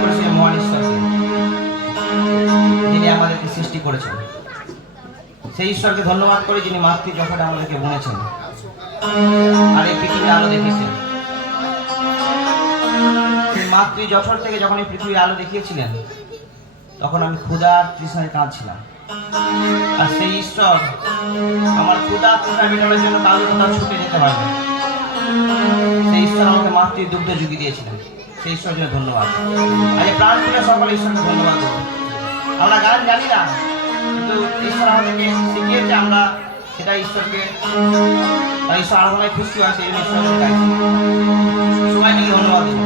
করেছি মহান ঈশ্বরকে, যিনি আমাদেরকে সৃষ্টি করেছেন। সেই ঈশ্বরকে ধন্যবাদ করে যিনি মাতৃ যখন আমাদেরকে বুনেছেন আর এই পৃথিবীর আলো দেখিয়েছেন। সেই মাতৃ জঠর থেকে যখন এই পৃথিবীর আলো দেখিয়েছিলেন, তখন আমি ক্ষুধার তৃষ্ণায় কাঁদছিলাম। আর সেই ঈশ্বর আমার ক্ষুধা তৃষ্ণা মেটানোর জন্য কালো কোথাও ছুটে যেতে পারবে। সেই ঈশ্বর আমাকে মাতৃর দুগ্ধ যুগিয়ে দিয়েছিলেন। সেই ঈশ্বরের জন্য ধন্যবাদ। আজ প্রাণ খুলে সকলে ঈশ্বরকে ধন্যবাদ দেবো। আমরা গান জানি না, কিন্তু ঈশ্বর আমাদেরকে শিখিয়েছে, আমরা সেটা ঈশ্বরকে ঈশ্বর আরাধনায় খুশি হয়, সেই জন্য ঈশ্বরকে গাইছি। সবাই মিলে ধন্যবাদ দেবো।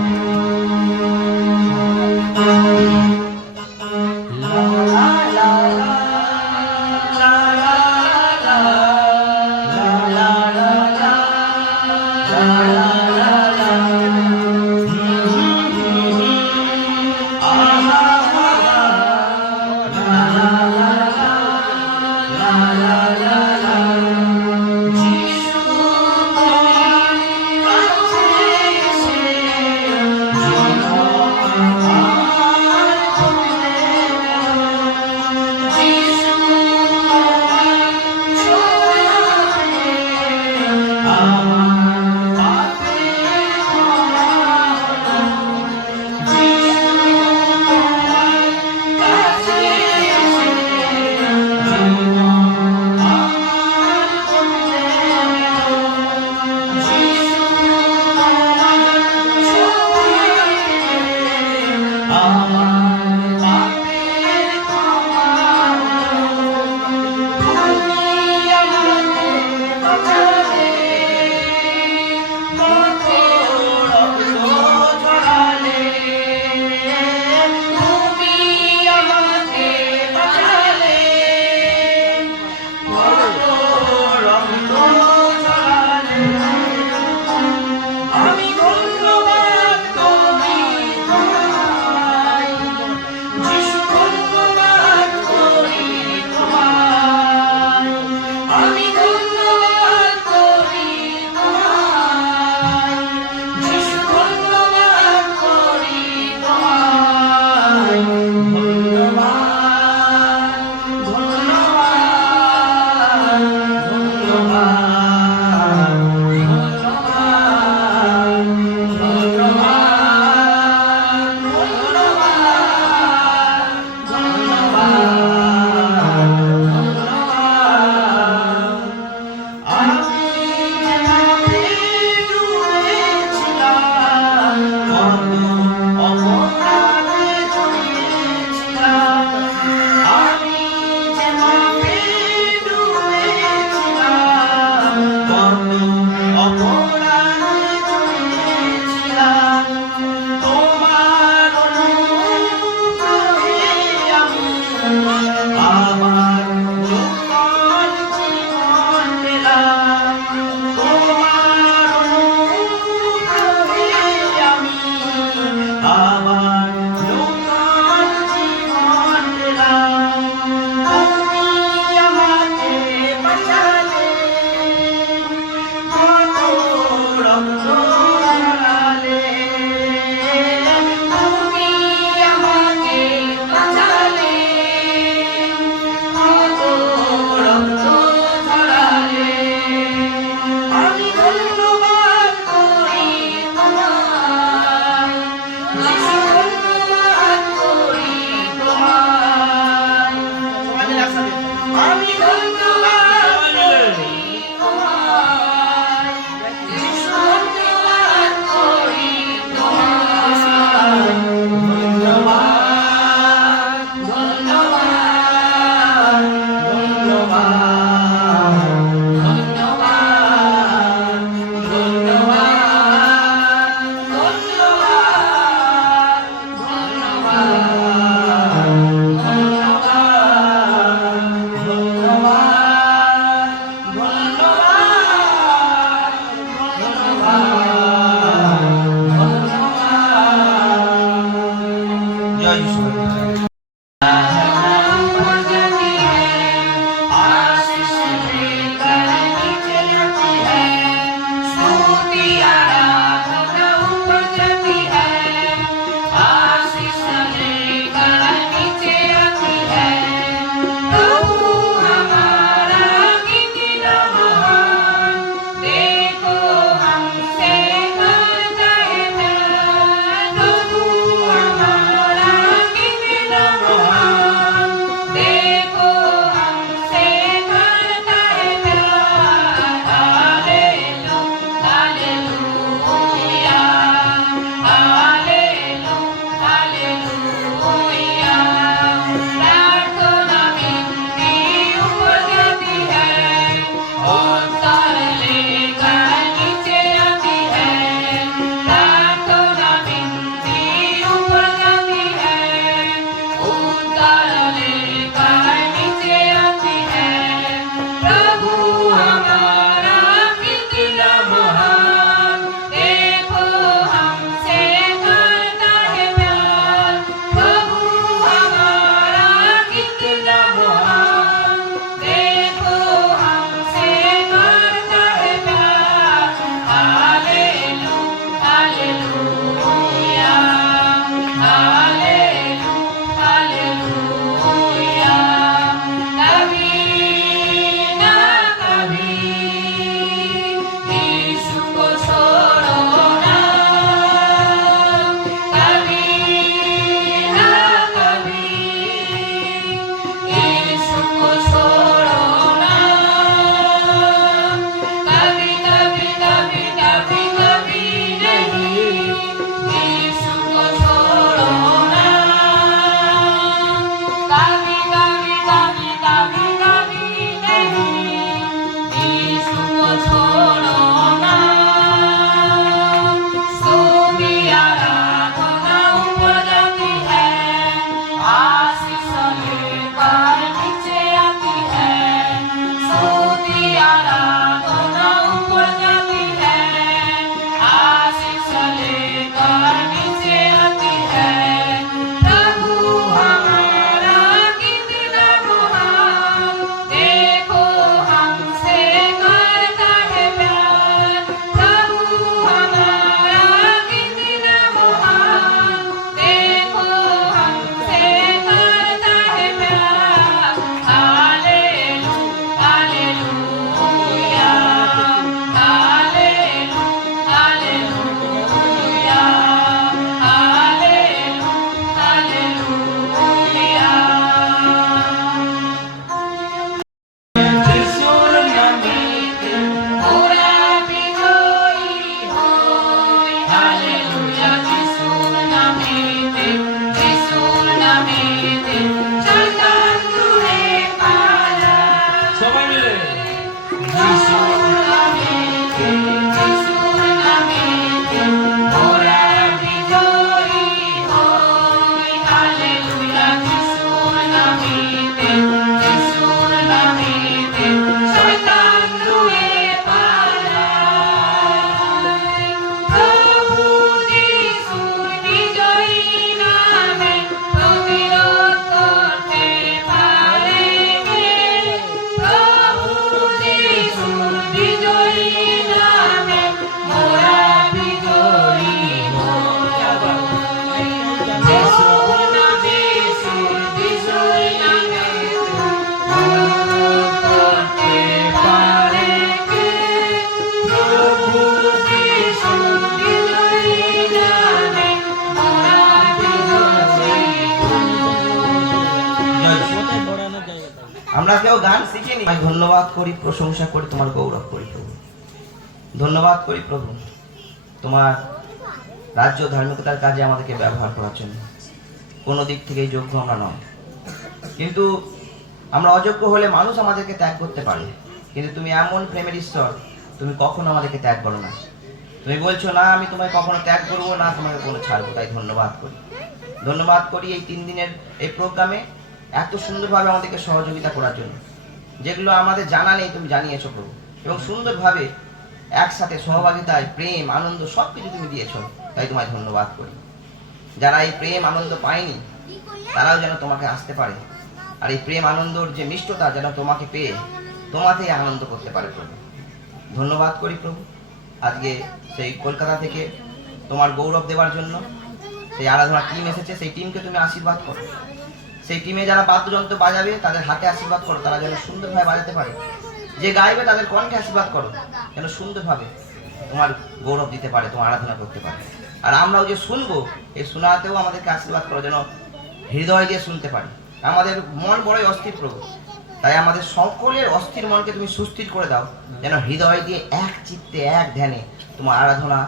আমরা কেউ গান শিখিনি। আমি ধন্যবাদ করি, প্রশংসা করি, তোমার গৌরব করি প্রভু। ধন্যবাদ করি প্রভু তোমার রাজ্য ধার্মিকতার কাজে আমাদেরকে ব্যবহার করার জন্য। কোনো দিক থেকেই যোগ্য আমরা নয়, কিন্তু আমরা অযোগ্য হলে মানুষ আমাদেরকে ত্যাগ করতে পারে, কিন্তু তুমি এমন প্রেমের ঈশ্বর, তুমি কখনো আমাদেরকে ত্যাগ করো না। তুমি বলছো না আমি তোমায় কখনো ত্যাগ করবো না, তোমাকে কোনো ছাড়বো। তাই ধন্যবাদ করি, ধন্যবাদ করি এই 3 দিনের এই প্রোগ্রামে এত সুন্দরভাবে আমাদেরকে সহযোগিতা করার জন্য। যেগুলো আমাদের জানা নেই তুমি জানিয়েছো প্রভু, এবং সুন্দরভাবে একসাথে সহভাগিতায় প্রেম আনন্দ সব কিছু তুমি দিয়েছো। তাই তোমায় ধন্যবাদ করি। যারা এই প্রেম আনন্দ পায়নি তারাও যেন তোমাকে আসতে পারে, আর এই প্রেম আনন্দর যে মিষ্টতা যেন তোমাকে পেয়ে তোমাতেই আনন্দ করতে পারে প্রভু। ধন্যবাদ করি প্রভু আজকে সেই কলকাতা থেকে তোমার গৌরব দেওয়ার জন্য সেই আরাধনা টিম এসেছে, সেই টিমকে তুমি আশীর্বাদ করো। সেই টিমে যারা বাদ্যযন্ত্র বাজাবে তাদের হাতে আশীর্বাদ করো, তারা যেন সুন্দরভাবে বাজাতে পারে। যে গাইবে তাদের কণ্ঠে আশীর্বাদ করো, যেন সুন্দরভাবে তোমার গৌরব দিতে পারে, তোমার আরাধনা করতে পারে। আর আমরাও যে শুনবো, এই শোনাতেও আমাদেরকে আশীর্বাদ করো, যেন হৃদয় দিয়ে শুনতে পারি। আমাদের মন বড়ই অস্থির প্রভু, তাই আমাদের সকলের অস্থির মনকে তুমি সুস্থির করে দাও, যেন হৃদয় দিয়ে এক চিত্তে এক ধ্যানে তোমার আরাধনা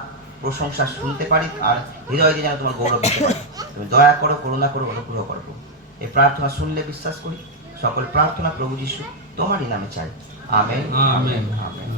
প্রশংসা শুনতে পারি, আর হৃদয় দিয়ে যেন তোমার গৌরব দিতে পারি। তুমি দয়া করো, করুণা করো, অনুগ্রহ করো। এই প্রার্থনা শুনলে বিশ্বাস করি সকল প্রার্থনা প্রভু যিশু তোমারই নামে চাই। Amen, amen, amen.